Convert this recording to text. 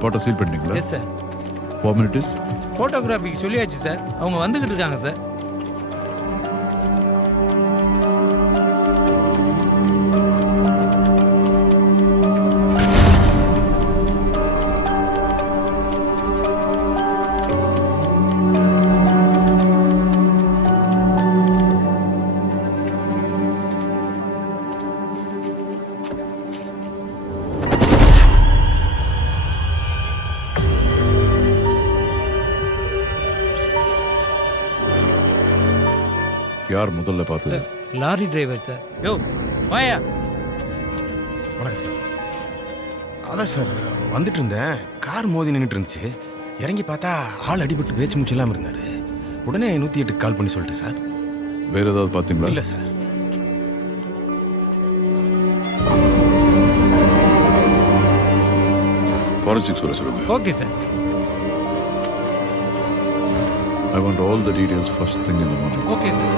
ஸ்பாட்டை seal பண்ணிட்டீங்களா? Yes sir. Formalities? ஃபோட்டோகிராஃபிக்கு சொல்லியாச்சு சார். அவங்க வந்துகிட்டு இருக்காங்க சார். யார் முதல்ல பார்த்தது? Sir lorry driver sir. யோ வாயா. வணக்கம் சார். அதான் சார் வந்துட்டு இருந்தேன், கார் மோதி நின்றுட்டு இருந்துச்சு. இறங்கி பார்த்தா ஆள் அடிபட்டு பேச்சு மூச்சு இல்லாமல் இருந்தார். உடனே 108 கால் பண்ணி சொல்லிட்டு சார். வேற ஏதாவது பார்த்தீங்களா? இல்லை சார். ஃபாரன்சிக்ஸ் வர சொல்லுங்க. Okay sir. I want all the details first thing in the morning. Okay sir.